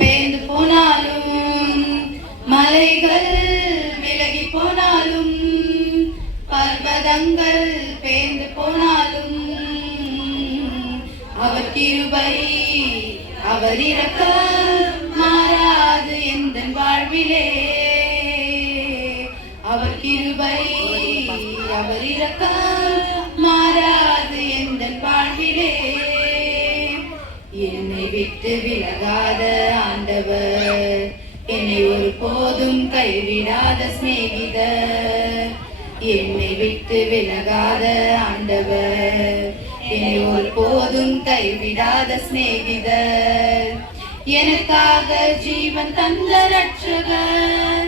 பேர்ந்து போனாலும் மலைகள் விலகி போனாலும் பர்வதங்கள் பேர்ந்து போனாலும் அவர் கிருபை அவர் இரக்கம் மாறாது எந்த வாழ்விலே. அவர் கிருபை அவர் இரக்கம் மாறாது எந்த வாழ்விலே. என்னை விட்டு விலகாத ஆண்டவர், என்னை ஒரு போதும் கைவிடாத சிநேகிதர். என்னை விட்டு விலகாத ஆண்டவர், என்னை ஒரு போதும் கைவிடாத சிநேகிதர். எனக்காக ஜீவன் தந்த ரட்சகர்,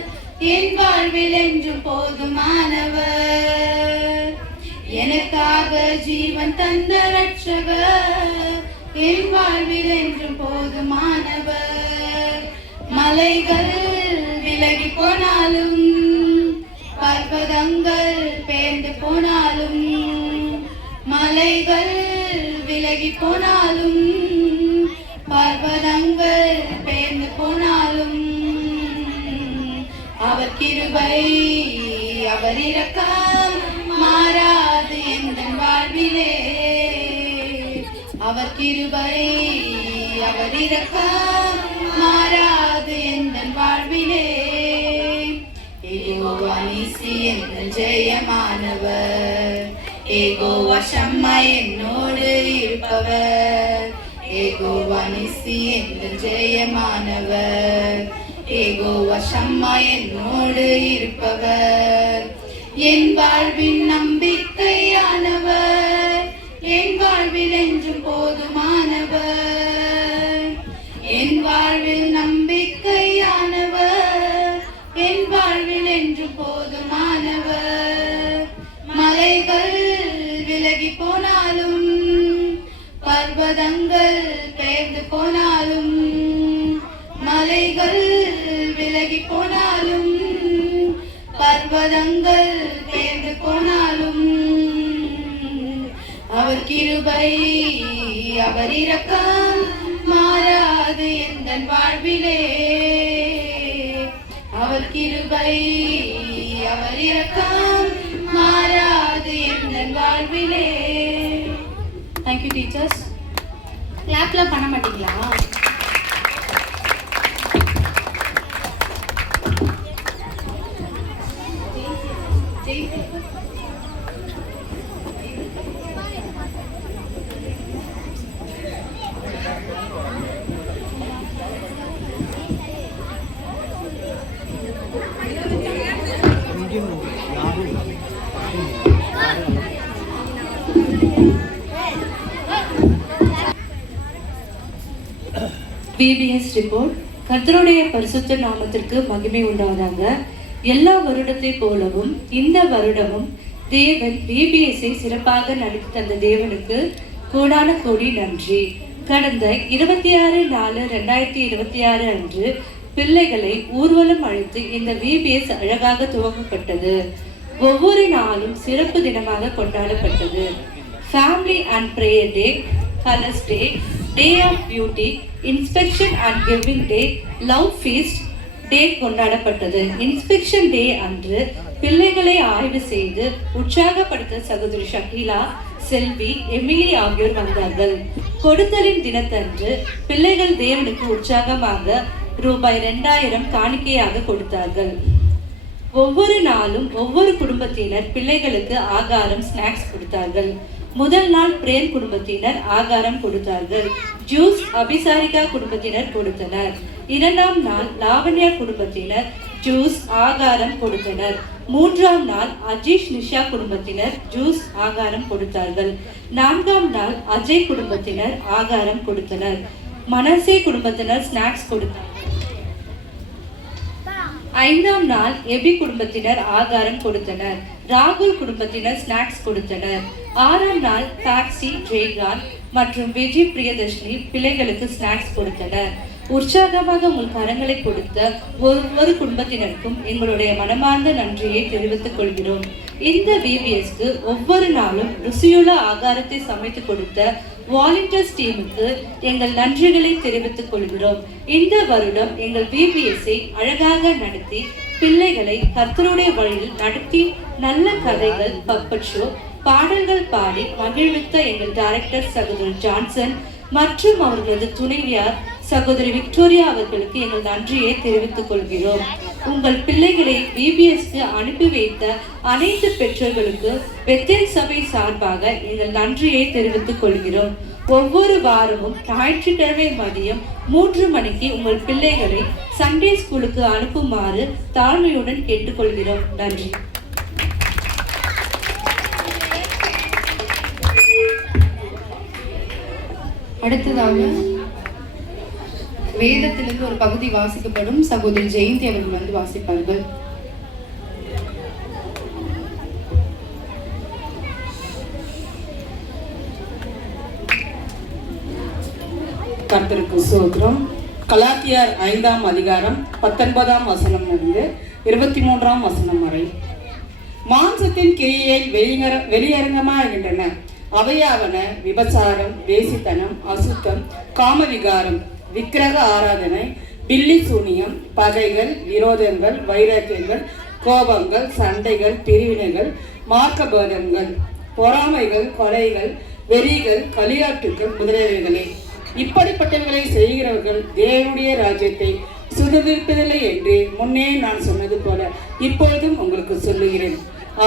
என் வாழ்வில் என்றும் போதுமானவர். எனக்காக ஜீவன் தந்த ரட்சகர், என் வாழ்வில் என்றும் போதுமானவர். மலைகள் விலகி போனாலும் பர்வதங்கள் பேர்ந்து போனாலும், மலைகள் விலகி போனாலும் பர்வதங்கள் பேர்ந்து போனாலும் அவர் கிருபை அவர் இரக்கம் மாறாது எந்த வாழ்விலே. அவர் கிருபை அவர் இரக்கம் மாறாது எந்த வாழ்விலே. யெகோவா நீசி எங்கள் ஜெயமானவர், யெகோவா ஷம்மா என்னோடு இருப்பவர். யெகோவா நீசி எங்கள் ஜெயமானவர், யெகோவா ஷம்மா என்னோடு இருப்பவர். என் வாழ்வின் நம்பிக்கையானவர், என் வாழ்வில் என்றும் போதுமானவர். என் வாழ்வில் நம்பிக்கையானவர், என் வாழ்வில் என்றும் போதுமானவர். மலைகள் விலகி போனாலும் பர்வதங்கள் பெயர்ந்து போனாலும், மலைகள் விலகி போனாலும் பர்வதங்கள் பெயர்ந்து போனாலும் அவர் கிருபை அவர் இரக்கம் மாறாது எந்த வாழ்விலே. அவர் கிருபை அவர் இரக்கம் மாறாது எந்த வாழ்விலே. Thank you teachers. கிளாப்லாம் பண்ண மாட்டீங்களா? VBS report. கர்த்தருடைய பரிசுத்த நாமத்திற்கு மகிமை உண்டாவதாக. எல்லா வருடத்தை போலவும் இந்த வருடமும் தேவன் VBS-ஐ சிறப்பாக நடத்தி தந்த தேவனுக்கு கோடான கோடி நன்றி. கடந்த 26/4/2026 அன்று பிள்ளைகளை ஊர்வலம் அழைத்து இந்த VBS அழகாக துவங்கப்பட்டது. ஒவ்வொரு நாளும் சிறப்பு தினமாக கொண்டாடப்பட்டது. Family and prayer day, colours day, day of beauty, inspection and giving day, love feast day கொண்டாடப்பட்டது. இன்ஸ்பெக்ஷன் டே அன்று பிள்ளைகளை ஆய்வு செய்து உற்சாகப்படுத்த சகோதரி ஷகீலா, செல்வி, எமிலி ஆகியோர் வந்தார்கள். கொடுத்தலின் தினத்தன்று பிள்ளைகள் தேவனுக்கு உற்சாகமாக ரூபாய் 2000 காணிக்கையாக கொடுத்தார்கள். ஒவ்வொரு நாளும் ஒவ்வொரு குடும்பத்தினர் பிள்ளைகளுக்கு ஆகாரம், ஸ்நாக்ஸ் கொடுத்தார்கள். முதல் நாள் பிரேம் குடும்பத்தினர் ஆகாரம் கொடுத்தார்கள். ஜூஸ் அபிசாரிகா குடும்பத்தினர் கொடுத்தனர். இரண்டாம் நாள் லாவண்யா குடும்பத்தினர் ஜூஸ் ஆகாரம் கொடுத்தனர். மூன்றாம் நாள் அஜீஷ் நிஷா குடும்பத்தினர் ஜூஸ் ஆகாரம் கொடுத்தார்கள். நான்காம் நாள் அஜய் குடும்பத்தினர் ஆகாரம் கொடுத்தனர். மனசே குடும்பத்தினர் ஸ்நாக்ஸ் கொடுத்தனர். ஐந்தாம் நாள் எபி குடும்பத்தினர் ஆகாரம் கொடுத்தனர். ராகுல் குடும்பத்தினர் ஸ்நாக்ஸ் கொடுத்தனர். ஆறாம் நாள் டாக்ஸி, ஜெய்கான் மற்றும் விஜய் பிரியதர்ஷினி பிள்ளைகளுக்கு ஸ்நாக்ஸ் கொடுத்தனர். உற்சாகமாக உங்கள் கரங்களை கொடுத்த ஒவ்வொரு குடும்பத்தினருக்கும் எங்களுடைய மனமார்ந்த நன்றியை தெரிவித்துக் கொள்கிறோம். இந்த VBSக்கு ஒவ்வொரு நாளும் ருசியுள்ள ஆகாரத்தை சமைத்து கொடுத்த வாலண்டியர்ஸ் டீமுக்கு எங்கள் நன்றிகளை தெரிவித்துக் கொள்கிறோம். இந்த வருடம் எங்கள் VBSஐ அழகாக நடத்தி பிள்ளைகளை கர்த்தருடைய வழியில் நடத்தி நல்ல கதைகள், பப்பட் ஷோ, பாடல்கள் பாடி மகிழ்வித்த எங்கள் டைரக்டர் சகோதரர் ஜான்சன் மற்றும் அவர்களது துணைவியார் சகோதரி விக்டோரியா அவர்களுக்கு எங்கள் நன்றியை தெரிவித்துக் கொள்கிறோம். உங்கள் பிள்ளைகளை VBSக்கு அனுப்பி வைத்த அனைத்து பெற்றோர்களுக்கு பெத்தேல் சபை சார்பாக எங்கள் நன்றியை தெரிவித்துக் கொள்கிறோம். ஒவ்வொரு வாரமும் ஞாயிற்றுக்கிழமை மதியம் 3 மணிக்கு உங்கள் பிள்ளைகளை சண்டே ஸ்கூலுக்கு அனுப்புமாறு தாழ்மையுடன் கேட்டுக்கொள்கிறோம். நன்றி. அடுத்ததாக வேதத்திலிருந்து ஒரு பகுதி வாசிக்கப்படும். சகோதரி ஜெயந்தி அவர்கள் வந்து வாசிப்பார்கள். கர்த்தருக்கு ஸ்தோத்திரம். கலாத்தியர் 5ஆம் அதிகாரம் 19ஆம் வசனம் இருந்து 23ஆம் வசனம் வரை. மாம்சத்தின் கிரியையை வெளியரங்கமாகின்றன. அவையாவன விபச்சாரம், வேசித்தனம், அசுத்தம், காமவிகாரம், விக்கிரக ஆராதனை, பில்லி சூனியம், பகைகள், விரோதங்கள், வைராக்கியங்கள், கோபங்கள், சண்டைகள், பிரிவினைகள், மார்க்கபேதங்கள், பொறாமைகள், கொலைகள், வெறிகள், களியாட்டுக்கள் முதலியவைகளே. இப்படிப்பட்டவர்களை செய்கிறவர்கள் தேவனுடைய ராஜ்யத்தை சுதந்திரிப்பதில்லை என்று முன்னே நான் சொன்னது போல இப்பொழுதும் உங்களுக்கு சொல்லுகிறேன்.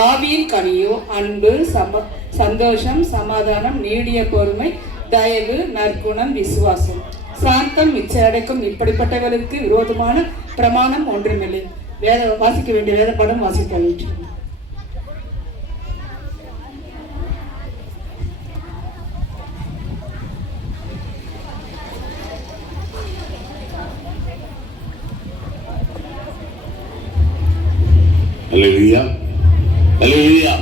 ஆவியின் கனியோ அன்பு, சந்தோஷம், சமாதானம், நீடிய பொறுமை, தயவு, நற்குணம், விசுவாசம், சாந்தம், மிச்சடைக்கும். இப்படிப்பட்டவர்களுக்கு விரோதமான பிரமாணம் ஒன்றுமில்லை. வாசிக்க வேண்டிய வேத படம் வாசிக்க வேண்டும். அல்லேலூயா, அல்லேலூயா.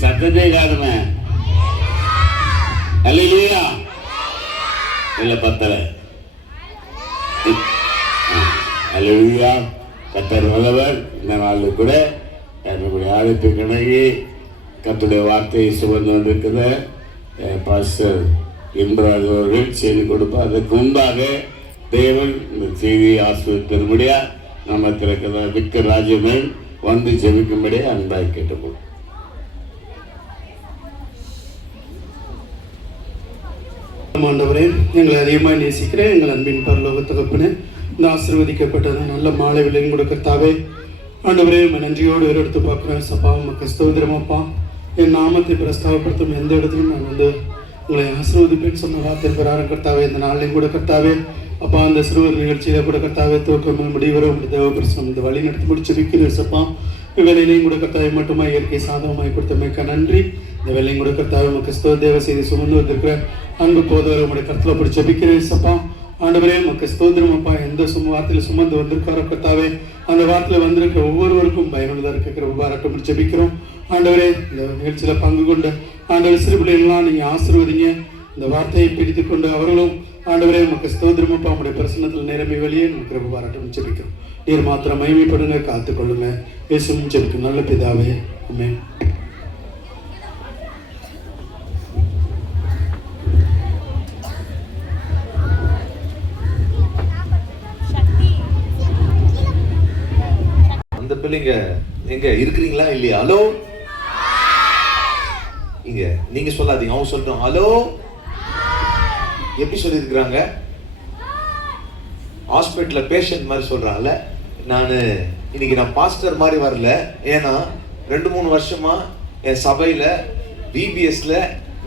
சத்தத்தை காணுமே. அல்லேலூயா. இல்ல பத்தல. அல்லேலூயா. கர்த்தர் வல்லவர். இந்த நாளில் கூட என்னுடைய ஆலயத்துக்கு இணங்கி கர்த்தருடைய வார்த்தையை சுமந்து வந்திருக்கிற பாஸ்டர் இன்பராஜ் அவர்கள் செய்தி கொடுப்பார். அதற்கு முன்பாக தேவன் இந்த செய்தியை ஆசிரியத்தின்படியா நம்ம திறக்கிற விக்கர் ராஜமேல் வந்து ஜெபிக்கும்படியே அன்பாய் கேட்டுக்கொள்ளும். ஆண்டவரே, எங்களை அதிகமாக நேசிக்கிறேன். எங்கள் அன்பின் பரலோக தகப்பனே, இந்த ஆசீர்வதிக்கப்பட்டது நல்ல மாலை விலையும் கூட கர்த்தாவே ஆண்டவரே, நன்றியோடு எடுத்து பார்க்குறேன். சப்பா உமக்கு ஸ்தோத்திரமப்பா. என் நாமத்தை பிரஸ்தாவப்படுத்தும் எந்த இடத்துலையும் நான் வந்து உங்களை ஆசீர்வதிப்பேன்னு சொன்ன வார்த்தை பிரகாரம் கர்த்தாவே இந்த நாளையும் கூட கர்த்தாவே அப்பா அந்த சிறுவர் நிகழ்ச்சியில கூட கர்த்தாவே துவக்கம் முடிவரை தேவபிரசனம் இந்த வழி நடத்தி முடிச்சு விற்கிறேன். சப்பா வேலையிலையும் கூட கர்த்தாவை மட்டுமா இயற்கை சாதகமாய் கொடுத்தமைக்க நன்றி. இந்த வேலையும் கூட கர்த்தாவை உமக்கு ஸ்தோதேவ செய்தி சுமந்து வந்திருக்கிற அன்பு போதவரை உங்களுடைய கருத்தில் அப்படி ஜெபிக்கிறேன். சப்பா ஆண்டவரே உமக்கு ஸ்தோத்திரம் அப்பா. எந்த வார்த்தையில சுமந்து வந்திருக்காரோ கர்த்தாவே அந்த வார்த்தையில வந்திருக்கிற ஒவ்வொருவருக்கும் பயனுள்ளதாக இருக்கிற பாராட்டம் ஜெபிக்கிறோம். ஆண்டவரே இந்த நிகழ்ச்சியில பங்கு கொண்ட ஆண்டவர் சிறு பிள்ளைகள்லாம் நீங்க ஆசீர்வதிங்க. இந்த வார்த்தையை பிடித்து கொண்டு அவர்களும் ஆண்டவரே உமக்கு ஸ்தோத்திரம் அப்பா. உங்களுடைய பிரசன்னத்தில் நிரம்பி வெளியே நமக்கு பாராட்டம் ஜெபிக்கிறோம். நீர் மாத்திரம் மகிமைப்படுங்க, காத்துக்கொள்ளுங்க. இயேசுவும் ஜெபிக்கும் நல்ல பிதாவே, ஆமென். அந்த பிள்ளைங்க எங்க இருக்கிறீங்களா இல்லையா? ஹலோ, இங்க நீங்க சொல்லாதீங்க, அவங்க சொல்றோம். ஹலோ, எப்படி சொல்லியிருக்கிறாங்க? ஹாஸ்பிட்டல்ல பேஷண்ட் மாதிரி சொல்றாங்கல்ல. இன்னைக்கு நான் பாஸ்டர் மாதிரி வரல. ஏன்னா 2-3 வருஷமா என் சபையில VBSல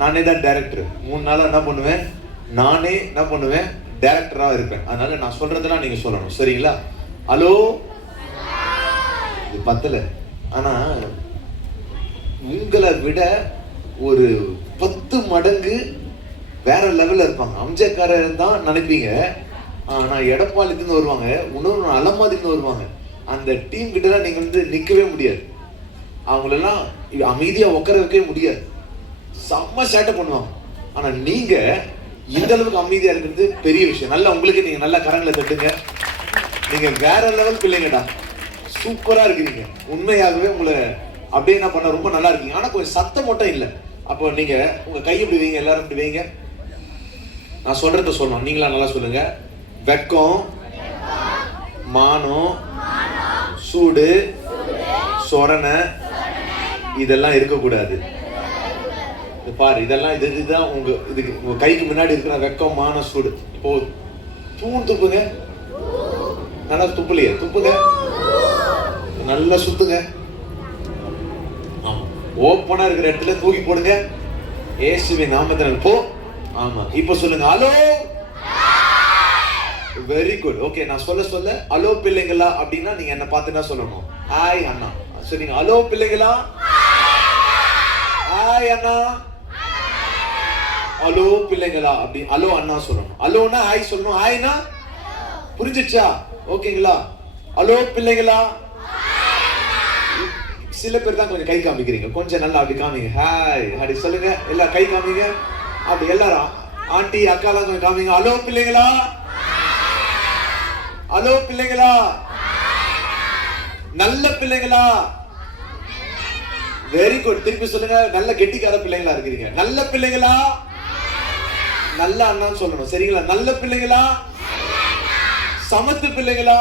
நானே தான் டைரக்டர். 3 நாளா என்ன பண்ணுவேன் டைரக்டரா இருப்பேன். அதனால நான் சொல்றதெல்லாம் நீங்க சொல்லணும், சரிங்களா? ஹலோ, இது பத்தல. ஆனா உங்களை விட ஒரு 10 மடங்கு வேற லெவல்ல இருப்பாங்க. அம்ஜக்காரர் தான் நினைப்பீங்க. ஆனா எடப்பாளிலேருந்து வருவாங்க, இன்னொரு அலமாதிலேருந்து வருவாங்க. அந்த டீம் கிட்ட நீங்க வந்து நிக்கவே முடியாது. அவங்களெல்லாம் அமைதியா உட்கார வைக்கவே முடியாது. செம்ம சேட்டை பண்ணுவாங்க. ஆனா நீங்க இந்த அளவுக்கு அமைதியா இருக்கிறது பெரிய விஷயம். நல்லா உங்களுக்கு நீங்க நல்லா கரங்களை தட்டுங்க. நீங்க வேற லெவல் பிள்ளைங்கடா, சூப்பரா இருக்கிறீங்க. உண்மையாகவே உங்களை அப்படியே என்ன பண்ண ரொம்ப நல்லா இருக்கீங்க. ஆனா கொஞ்சம் சத்தம் மட்டும் இல்லை. அப்போ நீங்க உங்க கை இப்படி வைங்க, எல்லாரும் இப்படி வைங்க. நான் சொல்றத சொல்லணும், நீங்களா நல்லா சொல்லுங்க. வெக்கம், மானம், சூடு, சொரணை இதெல்லாம் இருக்கக்கூடாது. பாரு, இதெல்லாம் இதுதான் உங்க கைக்கு முன்னாடி இருக்கிற வெக்கம், மானம், சூடு. இப்போ துப்புங்க, நல்லா துப்புலையே, துப்புங்க, நல்லா சுத்துங்க. ஓப்பனா இருக்கிற இடத்துல தூக்கி போடுங்க, இயேசுவின் நாமத்தில் போ. ஆமா, இப்ப சொல்லுங்க, ஹலோ. Very good. ஓகே, நான் சொல்ல ஹலோ பிள்ளைங்களா அப்படின்னா நீங்க என்ன பார்த்து தான் சொல்லணும், ஹாய் அண்ணா. சரிங்க, ஹலோ பிள்ளைங்களா, ஹாய் அண்ணா. ஹலோ பிள்ளைங்களா அப்படி ஹலோ அண்ணா சொல்லணும். ஹலோனா ஹாய் சொல்லணும், ஹாய்னா புரிஞ்சிச்சா? ஓகேங்களா? ஹலோ பிள்ளைங்களா. சில பேர் தான் கொஞ்சம் கை காமிக்கிறீங்க, கொஞ்சம் நல்லா அப்படி காமிங்க, ஹாய் அப்படி சொல்லுங்க. எல்லாம் கை காமிங்க, அப்படி எல்லாரும் ஆண்டி அக்காலாம் கொஞ்சம் காமிங்க. ஹலோ பிள்ளைங்களா, ஹலோ பிள்ளைங்களா, நல்ல பிள்ளைங்களா. Very good. திருப்பி சொல்லுங்க, நல்ல கெட்டிக்கார பிள்ளைங்களா இருக்கிறீங்க. நல்ல பிள்ளைங்களா, நல்ல அண்ணான்னு சொல்லணும். சரிங்களா? நல்ல பிள்ளைங்களா, சமத்து பிள்ளைங்களா,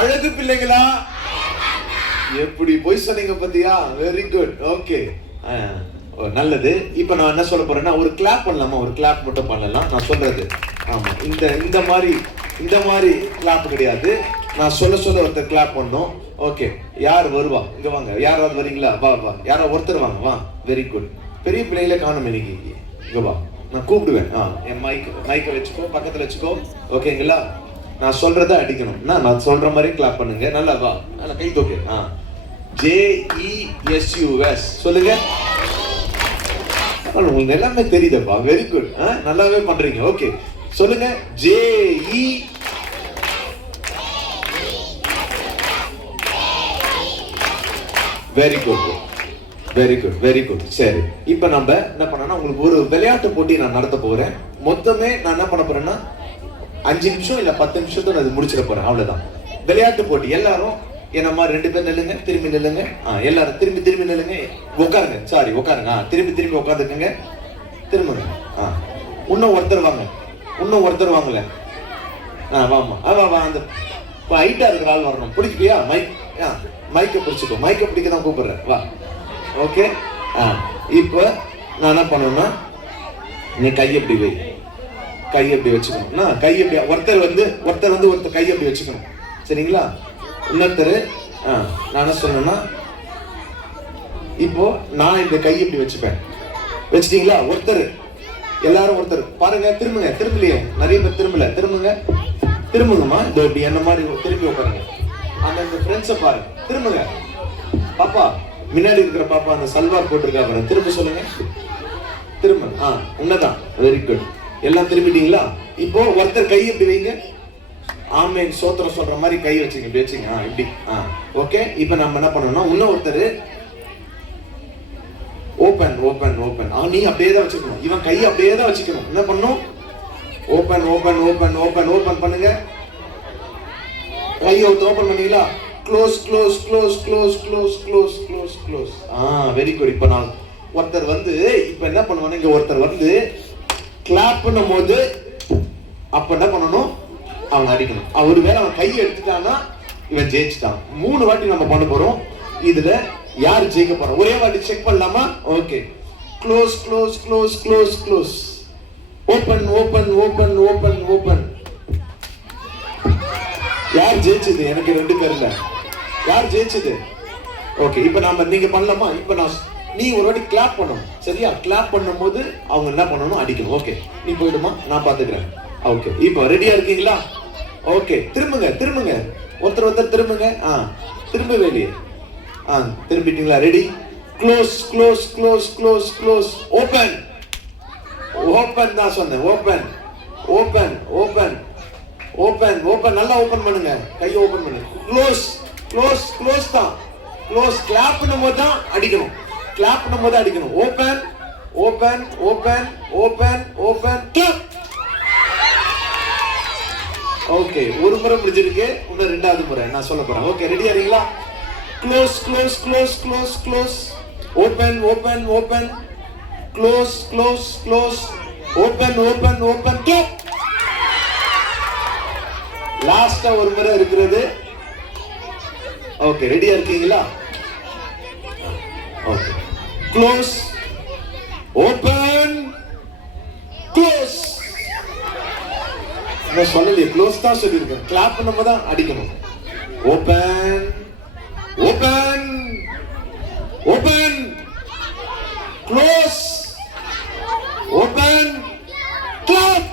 அழகு பிள்ளைங்களா. எப்படி போய் சொன்னீங்க பாத்தியா? Very good. ஓகே, நல்லது. இப்ப நான் என்ன சொல்ல போறேன்னா, ஒரு கிளாப் பண்ணலாமா? ஒரு கிளாப் மட்டும் பண்ணலாம் நான் சொல்றது. ஆமா, இந்த மாதிரி கிளாப் கிடையாது. நான் சொல்ல ஒருத்தர் கிளாப் பண்ணணும். ஓகே, யார் வருவா? இங்க வாங்க, யாராவது வரீங்களா? வா, யாராவது ஒருத்தர் வாங்க. வா, வெரி குட். பெரிய பிள்ளைங்களே காணும் இன்னைக்கு. இங்க வா, நான் கூப்பிடுவேன். என் மைக்கை வச்சுக்கோ, பக்கத்துல வச்சுக்கோ. ஓகேங்களா? நான் சொல்றத அடிக்கணும். நான் சொல்ற மாதிரி கிளாப் பண்ணுங்க. நல்லா வா, நல்லா கை தூக்கு. JESUS சொல்லுங்க. உங்களுக்கு எல்லாமே தெரியுதப்பா. Very good. நல்லாவே பண்றீங்க. ஓகே, சொல்லுங்க. JE. Very good, very good, very good. சரி, இப்ப நம்ம என்ன பண்ணா, உங்களுக்கு ஒரு விளையாட்டு போட்டி நான் நடத்த போறேன். மொத்தமே நான் என்ன பண்ண போறேன்னா 5 நிமிஷம் இல்ல 10 நிமிஷத்தை நான் முடிச்சிட போறேன். அவ்வளவுதான் விளையாட்டு போட்டி. எல்லாரும் என்ன மாதிரி 2 பேர் நில்லுங்க, திரும்பி நில்லுங்க. எல்லாரும் திரும்பி நில்லுங்க. உட்காருங்க, சாரி உட்காருங்க. திரும்பி உட்காந்துக்குங்க, திரும்புங்க. இன்னும் ஒருத்தர் வாங்க, இன்னும் ஒருத்தர் வாங்கல. வாமா, வா. அந்த ஹைட்டா இருக்கிற ஆள் வரணும். பிடிக்கிறியா? மைக்கை பிடிச்சிக்கோ. மைக்கை பிடிக்க தான் கூப்பிடுறேன். வா. ஓகே, இப்போ நான் என்ன பண்ணணும்னா, நீ கையை எப்படி வை, கையை எப்படி வச்சுக்கணும். கை எப்படி ஒருத்தர் கையை எப்படி வச்சுக்கணும். சரிங்களா? இன்னொருத்தர் நான் என்ன சொன்னேன்னா, இப்போ நான் இந்த கையை எப்படி வச்சுப்பேன். வச்சுட்டீங்களா? ஒருத்தர், எல்லாரும் ஒருத்தர் பாருங்க. திரும்பலையே, நிறைய பேர் திரும்புங்கம்மா. இந்த இப்படி என்ன மாதிரி திரும்பி உட்காருங்க. அந்த ஃப்ரெண்ட்ஸை பாருங்க, திரும்புங்க. பாப்பா, முன்னாடி இருக்கிற பாப்பா அந்த சல்வார் போட்டிருக்கா பாருங்க, திரும்ப சொல்லுங்க. திரும்ப. உன்னதான். Very good. எல்லாம் திரும்பிட்டீங்களா? இப்போ ஒருத்தர் கை எப்படி வைங்க. ஆமேன், சோத்திரம் சொல்ற மாதிரி கை வச்சுங்க. இப்படி வச்சுங்க. இப்படி. ஓகே, இப்போ நம்ம என்ன பண்ணணும்னா, இன்னும் ஒருத்தர் ஓபன். நீ அப்படியே தான் வச்சுக்கணும். இவன் கையை அப்படியே தான் வச்சுக்கணும். என்ன பண்ணணும்? ஓபன் பண்ணுங்க. கையை ஓபன் பண்ணீங்களா? க்ளோஸ். Very good. இப்போ நான் ஒருத்தர் இப்போ என்ன பண்ணுவாங்க, இங்க ஒருத்தர் கிளாப் பண்ணும் போது அப்ப என்ன பண்ணணும், அவங்க அடிக்கணும். ஒருவேளை அவன் கையை எடுத்துட்டான்னா இவன் ஜெயிச்சுட்டான். 3 வாட்டி நம்ம பண்ண போறோம். இதுல யார் ஜெயிக்க போறோம் ஒரே வாட்டி செக் பண்ணலாமா? Okay, close. ஓபன். யார் ஜெயிச்சது? எனக்கு 2 பேர்ல யார் ஜெயிச்சது? ஓகே, இப்போ நீங்க பண்ணலாமா? இப்போ நீ ஒரு வாட்டி கிளாப் பண்ணணும். சரியா? கிளாப் பண்ணும்போது அவங்க என்ன பண்ணணும், அடிக்கணும். ஓகே, நீ போயிடுமா, நான் பாத்துக்கிறேன். ஓகே, இப்போ ரெடியா இருக்கீங்களா? ஓகே, திரும்புங்க. ஒருத்தர் திரும்புங்க. திரும்ப வேலையே. திரும்பிட்டீங்களா? ரெடி? க்ளோஸ். ஓபன் தான் சொன்னேன். ஓபன். நல்லா ஓபன் பண்ணுங்க. கையை ஓபன் பண்ணுங்க. க்ளோஸ் தான். கிளாப் பண்ணும்போது தான் அடிக்கணும். ஓபன். ஓகே, ஒரு முறை முடிஞ்சிருக்கு. இன்னும் 2வது முறை நான் சொல்ல போறேன். ஓகே, ரெடியா இருக்கீங்களா? Close. Open open open, close close close, open open open, clap. லாஸ்டா ஒரு முறை இருக்கிறது. ஓகே, ரெடியா இருக்கீங்களா? Okay, close open close. நான் சொல்லலையே, க்ளோஸ் தான் சொல்லியிருக்கேன். கிளாப் நம்ம தான் அடிக்கணும். Open open open close open clap.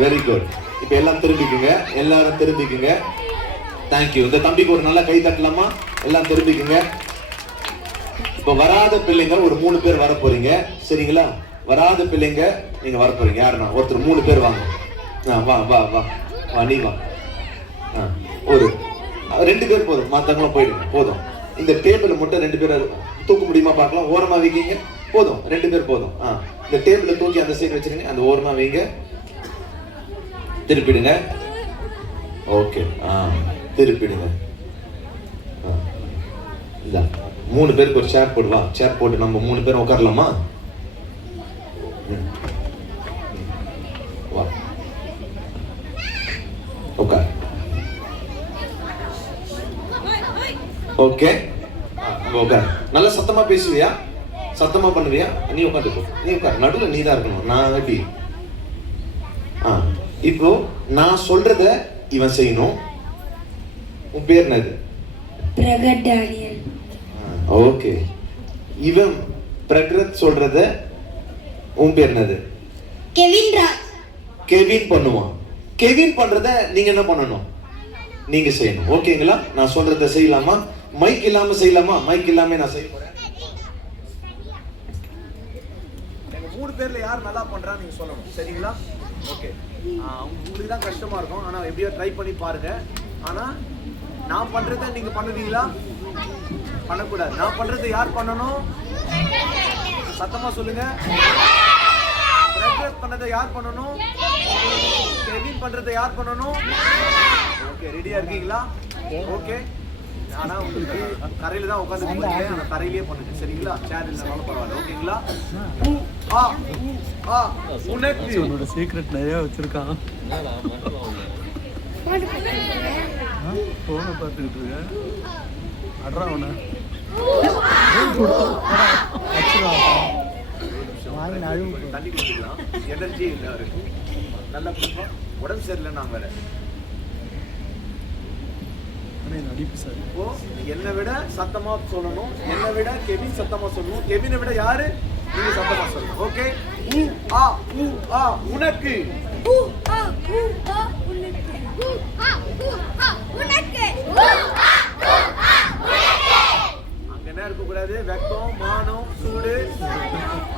Very good. இப்ப எல்லாம் திரும்பிக்குங்க, எல்லாரும் திரும்பிக்குங்க. தேங்க்யூ. இந்த தம்பிக்கு ஒரு நல்ல கை தட்டலாமா? எல்லாம் திரும்பிக்குங்க. இப்ப வராத பிள்ளைங்க ஒரு 3 பேர் வர போறீங்க, சரிங்களா? வராத பிள்ளைங்க நீங்க வர போறீங்க. யாருன்னா ஒருத்தர் 3 பேர் வாங்க. வா வா வா வா, நீ வா. ஒரு 2 பேர் போதும், மத்தவங்களும் போயிடுங்க. போதும். இந்த டேபிள் மட்டும் 2 பேர் தூக்க முடியுமா பார்க்கலாம். ஓரமா வைக்கீங்க. போதும், 2 பேர் போதும். இந்த டேபிளை தூக்கி அந்த சைடு வச்சிருங்க, அந்த ஓரமா வைங்க. திருப்பிடுங்க. ஓகே, திருப்பிடுங்க. இல்ல 3 பேருக்கு ஒரு சேர் போடுவா. சேர் போட்டு நம்ம 3 பேரும் உட்காரலாமா? வா, உட்கார். ஓகே, உட்கார். நல்லா சத்தமா பேசுவியா? சத்தமா பண்ணுவியா? நீ உட்காந்துக்கோ. நீ உட்கார். நடுவில் நீ தான் இருக்கணும். நான் எப்படி? இப்போ நான் சொல்றத இவன் செய்யணும். உன் பேர் என்னது? Bracket Daniel. ஓகே. இவன் பிரகத் சொல்றத, உன் பேர் என்னது? கெவின் ராஜ். கெவின் பண்ணுவான். கெவின் பண்றத நீங்க என்ன பண்ணணும்? நீங்க செய்யணும். ஓகேங்களா? நான் சொல்றத செய்யலாமா? மைக் இல்லாம செய்யலாமா? மைக் இல்லாம நான் செய்ய போறேன். எங்க 3 பேர்ல யார் நல்லா பண்றான்னு நீங்க சொல்லணும், சரிங்களா? ஓகே. உங்களுக்கு தான் கஷ்டமா இருக்கும், ஆனா எப்படியோ ட்ரை பண்ணி பாருங்க. ஆனா நான் பண்றதை நீங்க பண்ணுவீங்களா? பண்ணக்கூடாது. நான் பண்றதை யார் பண்ணணும்? சத்தமா சொல்லுங்க. பிரகத் பண்ணதை யார் பண்ணணும்? கெவின் பண்றதை யார் பண்ணணும்? ஓகே, ரெடியா இருக்கீங்களா? ஓகே. ஆனா உங்களுக்கு கரையில தான் உட்காந்து பண்ணுங்க, ஆனா தரையிலேயே பண்ணுங்க, சரிங்களா? சேர் இல்லைனாலும் பரவாயில்ல, ஓகேங்களா? உனக்கு உன்னோட சீக்ரெட் நிறைய வச்சிருக்கான். போன பார்த்துக்கிட்டு இருக்கேன். அட்ரா அவனை தண்ணி குடிக்கலாம். எனர்ஜி இல்லை அவருக்கு. நல்லா குடிப்போம். உடம்பு சரியில்லை நான் வேற. நடிப்பு சார். இப்போ என்னை விட சத்தமா சொல்லணும். என்னை விட கெவின் சத்தமா சொல்லணும். கெவினை விட யாரு? நீங்க சத்தமா சொல்லணும். ஓகே. உனக்கு. அங்க என்ன இருக்க கூடாது? வெக்கம், மானம், சூடு.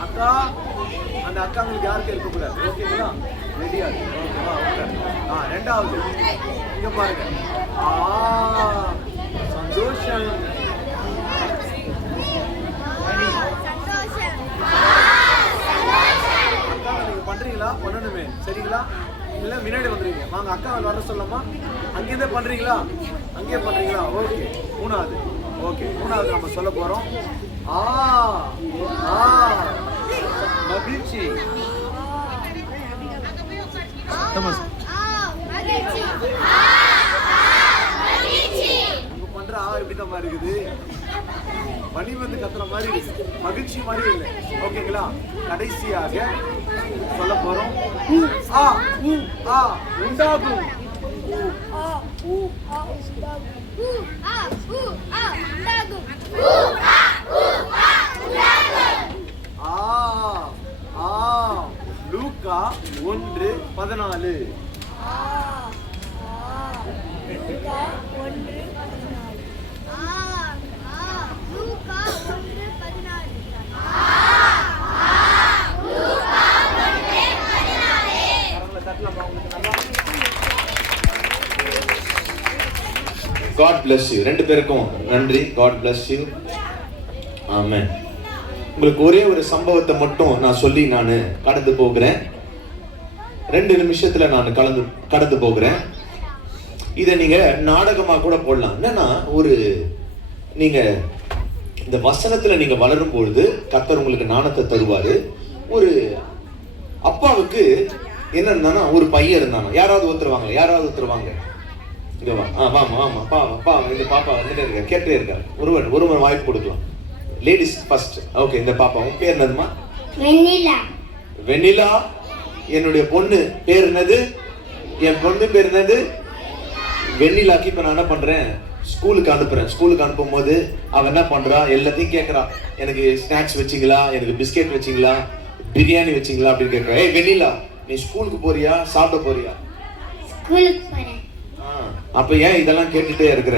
அக்கா, அந்த அக்காங்களுக்கு யாருக்கு இருக்க கூடாது. ஓகேங்களா? ரெடியா? ஓகேவா? ரெண்டாவது இங்க பாருங்க. சந்தோஷம். அக்கா நீங்க பண்றீங்களா? பண்ணணுமே, சரிங்களா? இல்ல முன்னாடி வந்துருங்க. வாங்க, அக்கா வர சொல்லலாமா? அங்கேயே பண்றீங்களா? அங்கேயே பண்றீங்களா? ஓகே. மூணாவது. ஓகே, மூணாவது நம்ம சொல்ல போறோம். மகிழ்ச்சி. பண்ற எப்படிதான் மாதிரி இருக்குது? பனி வந்து கத்துற மாதிரி இருக்கு, மகிழ்ச்சி மாதிரி இல்லை. ஓகேங்களா? கடைசியாக சொல்ல போறோம். உண்டாகும். லூக்கா 1:14. God bless you. 2 பேருக்கும் நன்றி. God bless you. ஆமென். உங்களுக்கு ஒரே ஒரு சம்பவத்தை மட்டும் நான் சொல்லி நான் கடந்து போகிறேன். 2 நிமிஷத்துல நான் கடந்து போகிறேன். இதை நீங்க நாடகமா கூட போடலாம். என்னன்னா, ஒரு நீங்க இந்த வசனத்துல நீங்க வளரும் பொழுது கர்த்தர் உங்களுக்கு ஞானத்தை தருவாரு. ஒரு அப்பாவுக்கு என்ன இருந்தானா, ஒரு பையன் இருந்தானா. யாராவது ஒருத்தருவாங்க இங்க வா. வாமா பா இந்த பாப்பா வந்துட்டே இருக்க, கேட்டே இருக்காரு. ஒருவர் வாய்ப்பு கொடுக்கலாம். Ladies first. ஓகே, இந்த பாப்பா உன் பேர் என்னதுமா? வெண்ணிலா. என்னுடைய பொண்ணு பேர் என்னது? என் பொண்ணு பேர் என்னது? வெண்ணிலாக்கு இப்ப நான் என்ன பண்றேன், ஸ்கூலுக்கு அனுப்புறேன். ஸ்கூலுக்கு அனுப்பும் போது அவ என்ன பண்றா, எல்லாத்தையும் கேட்கறா. எனக்கு ஸ்நாக்ஸ் வச்சிங்களா, எனக்கு பிஸ்கெட் வச்சிங்களா, பிரியாணி வச்சிங்களா அப்படின்னு கேட்கறா. ஏய் வெண்ணிலா, நீ ஸ்கூலுக்கு போறியா, சாப்பிட போறியா? ஸ்கூலுக்கு போறேன். அப்ப ஏன் இதெல்லாம் கேட்டுட்டே இருக்கிற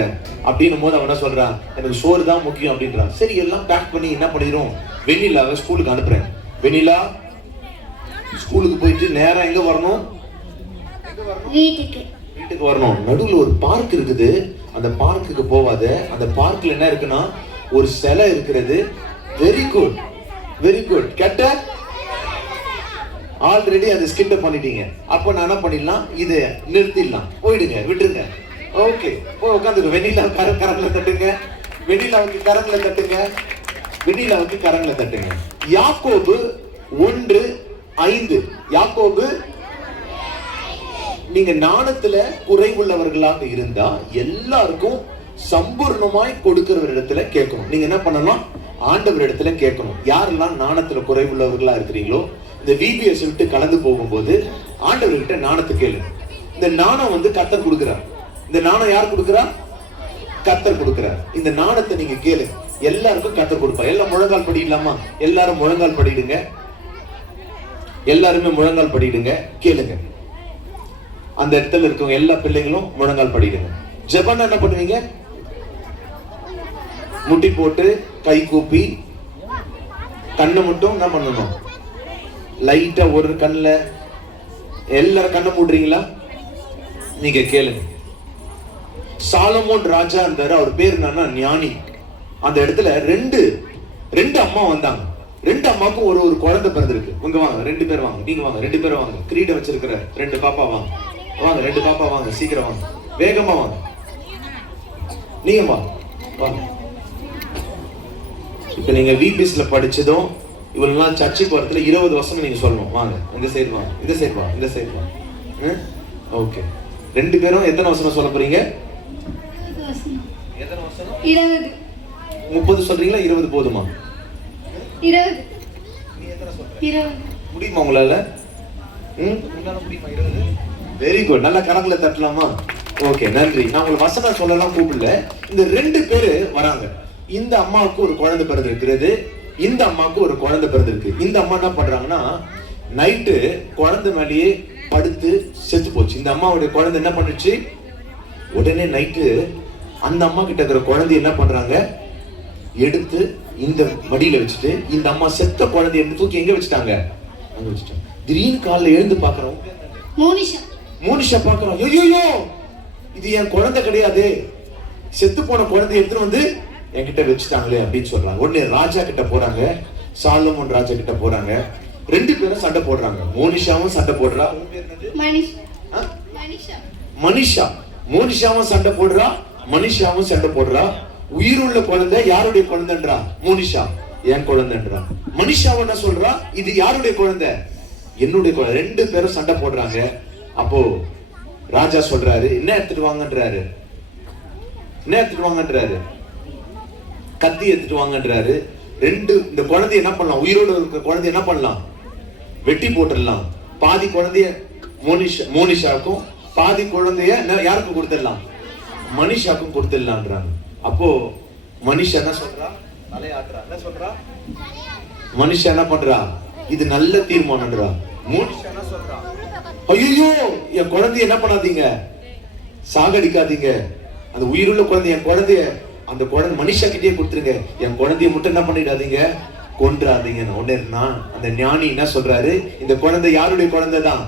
அப்படின்னும் போது அவன் என்ன சொல்றான், எனக்கு சோறு தான் முக்கியம் அப்படின்றான். சரி, எல்லாம் பேக் பண்ணி என்ன பண்ணிடும், வெண்ணிலாவை ஸ்கூலுக்கு அனுப்புறேன். வெண்ணிலா ஸ்கூலுக்கு போயிட்டு நேரா எங்க வரணும்? வீட்டுக்கு வரணும். நடுவுல ஒரு பார்க் இருக்குது, அந்த பார்க்குக்கு போவாத. அந்த பார்க்ல என்ன இருக்குன்னா, ஒரு சிலை இருக்கிறது. Very good, very good. கேட்ட ஆல்ரெடி அந்த ஸ்கிட்ட பண்ணிட்டீங்க. அப்ப நான் என்ன பண்ணிடலாம், இதை நிறுத்திடலாம். போயிடுங்க, விட்டுருங்க. ஓகே, போய் உட்காந்துக்க. வெண்ணிலா கரங்களை தட்டுங்க. வெண்ணிலாவுக்கு கரங்களை தட்டுங்க. வெண்ணிலாவுக்கு கரங்களை தட்டுங்க. யாக்கோபு 1:5. யாக்கோபு, நீங்க ஞானத்துல குறைவுள்ளவர்களாக இருந்தா எல்லாருக்கும் சம்பூர்ணமாய் கொடுக்கிறவர் இடத்துல கேட்கணும். நீங்க என்ன பண்ணணும், ஆண்டவர் இடத்துல கேட்கணும். யாரெல்லாம் ஞானத்துல குறைவுள்ளவர்களா இருக்கிறீங்களோ, இந்த விபிஎஸ் விட்டு கலந்து போகும்போது ஆண்டவர்கிட்ட ஞானத்தை கேளு. இந்த ஞானம் வந்து கர்த்தர் கொடுக்கிறார். இந்த ஞானம் யார் கொடுக்கிறா? கர்த்தர் கொடுக்கிறார். இந்த ஞானத்தை நீங்க கேளு. எல்லாருக்கும் கர்த்தர் கொடுப்பா. எல்லாம் முழங்கால் படிக்கலாமா? எல்லாரும் முழங்கால் படிடுங்க. எல்லாருமே முழங்கால் படிடுங்க. கேளுங்க. அந்த இடத்துல இருக்கவங்க எல்லா பிள்ளைங்களும் முழங்கால் படிடுங்க. ஜெபம் என்ன பண்ணுவீங்க? முட்டி போட்டு கை கூப்பி கண்ணை மட்டும் என்ன பண்ணணும், லைட்டா ஒரு கண்ணுல. எல்லாரும் கண்ணை மூடுறீங்களா? நீங்க கேளுங்க. சாலமோன் ராஜா இருந்தாரு. அவர் பேர் என்னன்னா ஞானி. அந்த இடத்துல ரெண்டு அம்மா வந்தாங்க. ரெண்டு அம்மாவுக்கும் ஒரு குழந்தை பிறந்திருக்கு. உங்க வாங்க, 2 பேர் வாங்க. நீங்க வாங்க, 2 பேர் வாங்க. கிரீடம் வச்சிருக்கிற 2 பாப்பா வாங்க. வாங்க 2 பாப்பா வாங்க, சீக்கிரம் வாங்க, வேகமா வாங்க. நீங்க வாங்க. இப்ப நீங்க விபிஎஸ்ல படிச்சதும் இவ்வளவு நாள் சர்ச்சுக்கு வரத்துல 20 வருஷம் நீங்க சொல்லணும். வாங்க, இந்த சைடு வாங்க, இந்த சைடு வாங்க, இந்த சைடு வாங்க. ஓகே, 2 பேரும் எத்தனை வசனம் சொல்ல போறீங்க? எத்தனை வசனம்? 20. 30 சொல்றீங்களா? 20 போதுமா? 20. நீ எத்தனை சொல்ற? 20. முடியுமா உங்களால? உங்களால முடியுமா 20? Very good. நல்லா கரங்களை தட்டலாமா? ஓகே, நன்றி. நான் உங்களுக்கு வசனம் சொல்லலாம் கூப்பிடல. இந்த 2 பேரு வராங்க. இந்த அம்மாவுக்கு ஒரு குழந்தை பிறந்திருக்கிறது, இந்த அம்மாவுக்கு ஒரு குழந்தை பிறந்திருக்கு. இந்த அம்மா என்ன பண்றாங்கன்னா, நைட்டு குழந்தை மேலேயே படுத்து செத்து போச்சு. இந்த அம்மாவுடைய குழந்தை என்ன பண்ணுச்சு, உடனே நைட்டு அந்த அம்மா கிட்ட இருக்கிற குழந்தை என்ன பண்றாங்க, எடுத்து இந்த மடியில வச்சுட்டு இந்த அம்மா செத்த குழந்தைய எடுத்து தூக்கி எங்க வச்சுட்டாங்க, அங்க வச்சுட்டாங்க. திடீர்னு காலைல எழுந்து பாக்குறோம், மோனிஷா பாக்குறோம். ஐயோ, இது என் குழந்தை கிடையாது, செத்து போன குழந்தைய எடுத்துட்டு வந்து என்கிட்ட வச்சுட்டாங்களே அப்படின்னு சொல்றாங்க. உடனே ராஜா கிட்ட போறாங்க, சாலமோன் ராஜா கிட்ட போறாங்க. 2 பேரும் சண்டை போடுறாங்க. மோனிஷாவும் சண்டை போடுறா. மனிஷா. மோனிஷாவும் சண்டை போடுறா, மனிஷாவும் சண்டை போடுறா. உயிருள்ள குழந்தை யாருடைய குழந்தைன்றா? மோனிஷா என் குழந்தைன்றா. மனிஷாவும் என்ன சொல்றா, இது யாருடைய குழந்தை? என்னுடைய குழந்தை. 2 பேரும் சண்டை போடுறாங்க. அப்போ ராஜா சொல்றாரு, என்ன எடுத்துட்டு வாங்கன்றாரு, என்ன எடுத்துட்டு வாங்கன்றாரு, கத்தி எடுத்துட்டு வாங்கன்றாரு. இந்த குழந்தைய என்ன பண்ணலாம், உயிரோடு இருக்கிற குழந்தைய என்ன பண்ணலாம், வெட்டி போட்டுடலாம். பாதி குழந்தைய மோனிஷாவுக்கும் பாதி குழந்தைய யாருக்கும் கொடுத்துடலாம், மனிஷாக்கும் கொடுத்துடலான்றாங்க. அப்போ மனிஷா என்ன சொல்றா, தலையாட்டுறா. என்ன சொல்றா மனிஷா, என்ன பண்றா, இது நல்ல தீர்மானம்ன்றா. மோனிஷா என்ன சொல்றா, ஐயோ என் குழந்தைய என்ன பண்ணாதீங்க, சாகடிக்காதீங்க, அந்த உயிருள்ள குழந்தை, என் குழந்தைய அந்த குழந்தை மனிஷா கிட்டே கொடுத்துருங்க, என் குழந்தைய மட்டும் என்ன பண்ணிடாதீங்க, கொன்றாதீங்க. உடனே அந்த ஞானி என்ன சொல்றாரு, இந்த குழந்தை யாருடைய குழந்தை தான்,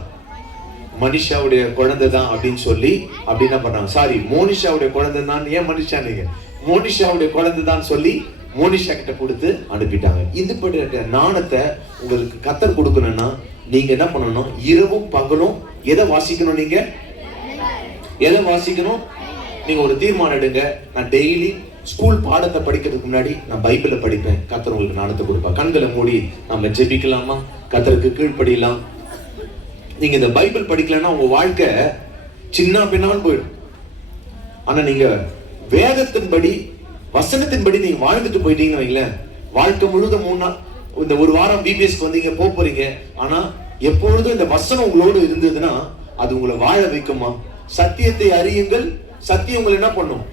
மனிஷாவுடைய குழந்தை தான் அப்படின்னு சொல்லி அப்படி என்ன பண்றாங்க, சாரி மோனிஷாவுடைய குழந்தை தான், ஏன் மனிஷா நீங்க, மோனிஷாவுடைய குழந்தை தான் சொல்லி மோனிஷா கிட்ட கொடுத்து அனுப்பிட்டாங்க. இதுபட்ட நாணத்தை உங்களுக்கு கத்தர் கொடுக்கணும்னா நீங்க என்ன பண்ணணும், இரவும் பகலும் எதை வாசிக்கணும், நீங்க எதை வாசிக்கணும், நீங்க ஒரு தீர்மானம் எடுங்க, நான் டெய்லி ஸ்கூல் பாடத்தை படிக்கிறதுக்கு முன்னாடி நான் பைபிளை படிப்பேன், கர்த்தர் உங்களுக்கு ஞானத்தை கொடுப்பா. கண்களை மூடி நம்ம ஜெபிக்கலாமா? கர்த்தருக்கு கீழ்ப்படியலாம். நீங்க இந்த பைபிள் படிக்கலன்னா உங்க வாழ்க்கை சின்ன பின்னான்னு போயிடும். ஆனா நீங்க வேதத்தின்படி வசனத்தின்படி நீங்க வாழ்ந்துட்டு போயிட்டீங்கன்னு வைங்களேன், வாழ்க்கை முழுதும் 3 நாள் இந்த ஒரு வாரம் பிபிஎஸ்க்கு வந்தீங்க போறீங்க. ஆனா எப்பொழுதும் இந்த வசனம் உங்களோடு இருந்ததுன்னா அது உங்களை வாழ வைக்குமா? சத்தியத்தை அறியுங்கள், சத்தியம் உங்களை என்ன பண்ணும்?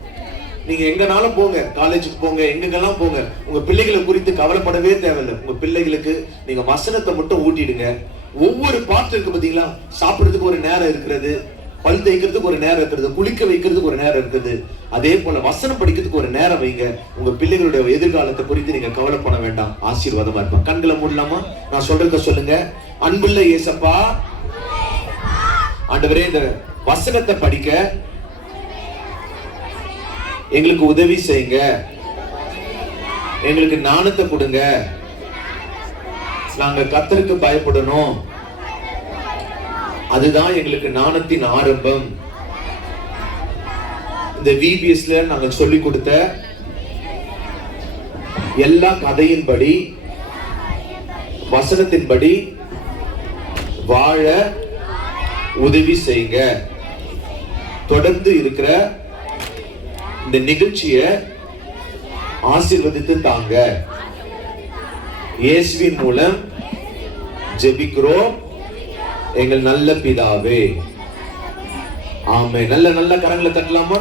நீங்க எங்கனாலும் போங்க, காலேஜுக்கு போங்க, எங்கெல்லாம் போங்க, உங்க பிள்ளைகளை குறித்து கவலைப்படவே தேவையில்லை. உங்க பிள்ளைகளுக்கு நீங்க வசனத்தை மட்டும் ஊட்டிடுங்க. ஒவ்வொரு பாட்டு இருக்கு பாத்தீங்களா, சாப்பிடுறதுக்கு ஒரு நேரம் இருக்கிறது, பல் தேய்க்கிறதுக்கு ஒரு நேரம் இருக்கிறது, குளிக்க வைக்கிறதுக்கு ஒரு நேரம் இருக்குது. அதே போல வசனம் படிக்கிறதுக்கு ஒரு நேரம் வைங்க. உங்க பிள்ளைகளுடைய எதிர்காலத்தை குறித்து நீங்க கவலைப்பட வேண்டாம், ஆசீர்வாதமா இருப்பாங்க. கண்களை மூடலாமா? நான் சொல்றத சொல்லுங்க. அன்புள்ள இயேசப்பா, ஆண்டவரே இந்த வசனத்தை படிக்க எங்களுக்கு உதவி செய்யுங்க, எங்களுக்கு ஞானத்தை கொடுங்க. நாங்க கர்த்தருக்கு பயப்படணும், அதுதான் எங்களுக்கு ஞானத்தின் ஆரம்பம். இந்த விபிஎஸ்ல நாங்க சொல்லி கொடுத்த எல்லா கதையின்படி வசனத்தின்படி வாழ உதவி செய்யுங்க. தொடர்ந்து இருக்கிற இந்த நிகழ்ச்சியை ஆசீர்வதித்து தாங்க. இயேசுவின் மூலம் ஜெபிக்கிறோம் எங்கள் நல்ல பிதாவே, ஆமென். நல்ல கரங்களை தட்டலாமா?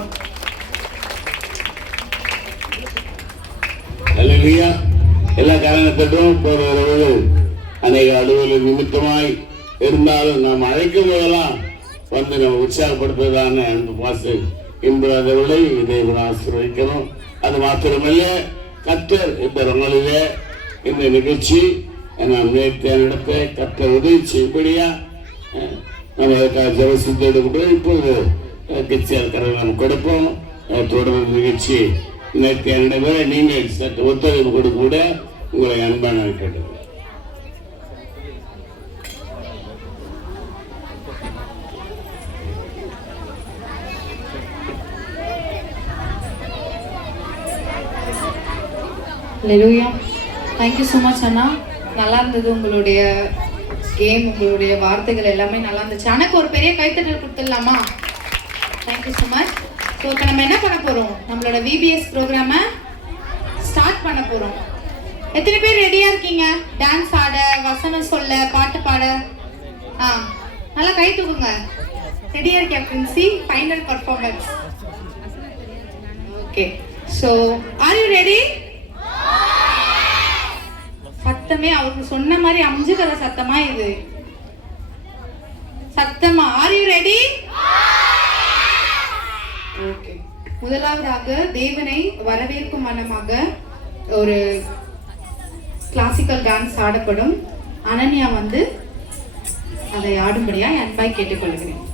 அல்லேலூயா. எல்லா கரங்களை தட்டும். போறவர்கள் அநேக அலுவலக நிமித்தமாய் இருந்தாலும் நாம் அழைக்கும் போதெல்லாம் வந்து நம்ம உற்சாகப்படுத்துவதான அன்பு பாஸ்டர் என்பவர்களை தேவன் ஆசீர்வதிக்கணும். அது மாத்திரமல்ல, கர்த்தர் இந்த நாளிலே இந்த நிகழ்ச்சி நாம் நேர்த்திய நடத்த கர்த்தர் உதவி செய்யும்படியா நம்ம அதுக்காக ஜெபசித்தோடு கூட இப்போது கட்சியால் கரை நம்ம கொடுப்போம். தொடர்ந்து நிகழ்ச்சி நேர்த்திய நடைபெற நீங்கள் சற்று ஒத்துழைப்பு கொடுக்க கூட உங்களை அன்பான கேட்டது. ஹல்லேலூயா. தேங்க்யூ ஸோ மச் அண்ணா. நல்லா இருந்தது உங்களுடைய கேம், உங்களுடைய வார்த்தைகள் எல்லாமே நல்லா இருந்துச்சு. எனக்கு ஒரு பெரிய கைத்தட்டல் கொடுத்துடலாமா? Thank you so much. ஸோ இப்போ நம்ம என்ன பண்ண போகிறோம்? நம்மளோட விபிஎஸ் ப்ரோக்ராமை ஸ்டார்ட் பண்ண போகிறோம். எத்தனை பேர் ரெடியாக இருக்கீங்க? டான்ஸ் ஆட, வசனம் சொல்ல, பாட்டு பாட? நல்லா கை தூக்குங்க. ரெடியாக இருக்கியா Princy? Final performance. Okay, so are you ready? சத்தமே அவருக்கு சொன்ன மாதிரி அம்ஜுகர சத்தமா இது? சத்தமா? Are you ready? ஓகே. முதலாவதாக தேவனை வரவேற்கும் வண்ணமாக ஒரு கிளாசிக்கல் டான்ஸ் ஆடப்படும். அனன்யா வந்து அதை ஆடும்படியா அன்பாய் கேட்டுக்கொள்கிறேன்.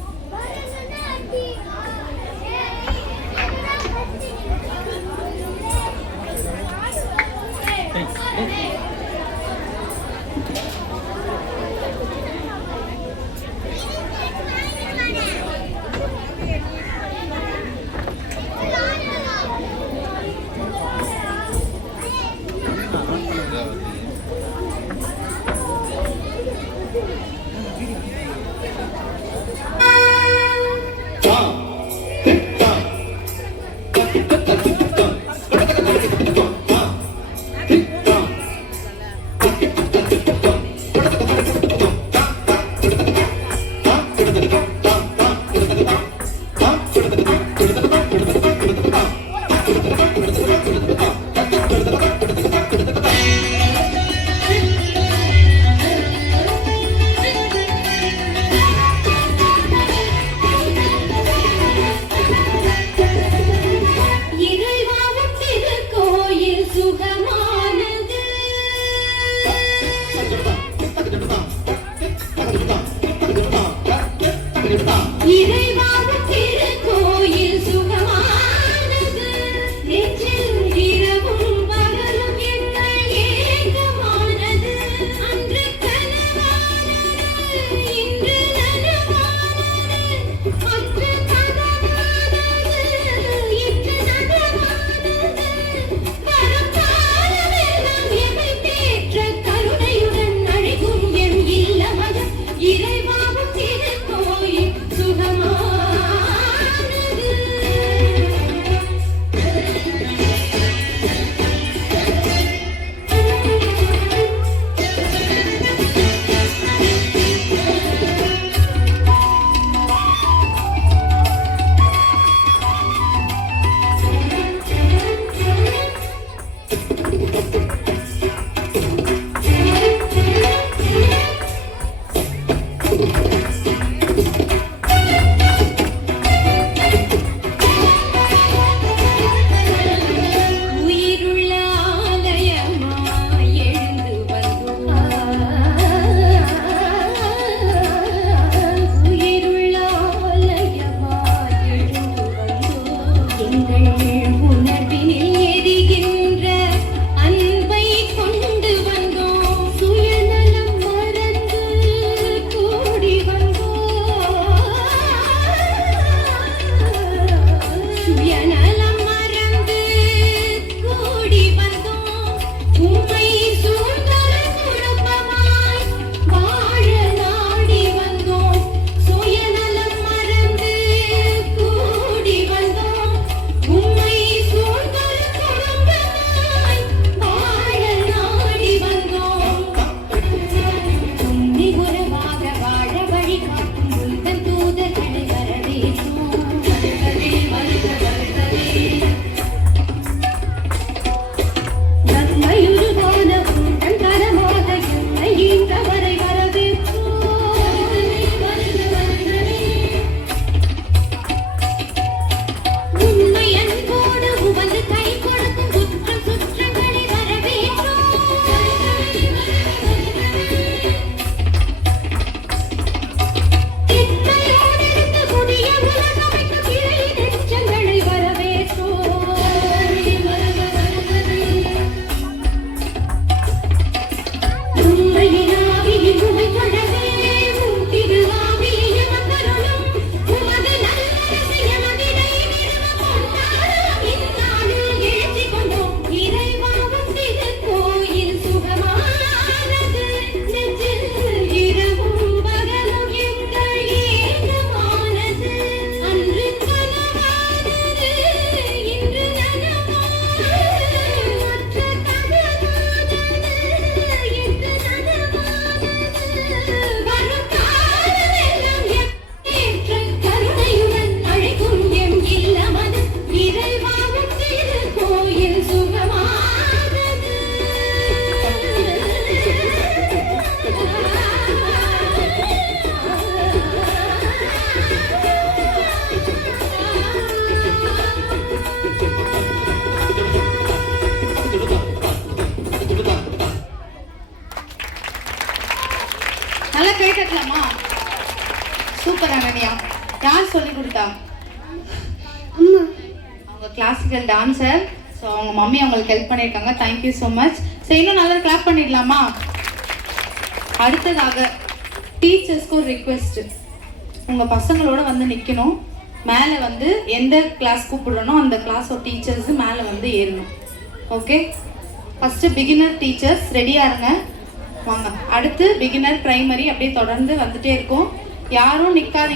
நல்லா கை தட்டலாமா? சூப்பர் அனன்யா. யார் சொல்லி கொடுத்தா? அம்மா. அவங்க கிளாசிக்கல் டான்சர். ஸோ அவங்க மம்மி அவங்களுக்கு ஹெல்ப் பண்ணியிருக்காங்க. Thank you so much. சரி, இன்னும் நல்லா கிளாப் பண்ணிடலாமா? அடுத்ததாக டீச்சர்ஸ்க்கு ஒரு ரிக்வெஸ்ட். உங்கள் பசங்களோட வந்து நிற்கணும். மேலே வந்து எந்த கிளாஸ் கூப்பிடணுமோ அந்த கிளாஸோட டீச்சர்ஸு மேலே வந்து ஏறணும். ஓகே, ஃபஸ்ட்டு பிகினர் டீச்சர்ஸ் ரெடியாக இருங்க, வாங்க. அடுத்து பிகினர், பிரைமரி, அப்படியே தொடர்ந்து வந்துட்டே இருக்கும். யாரும் நிற்காதீங்க.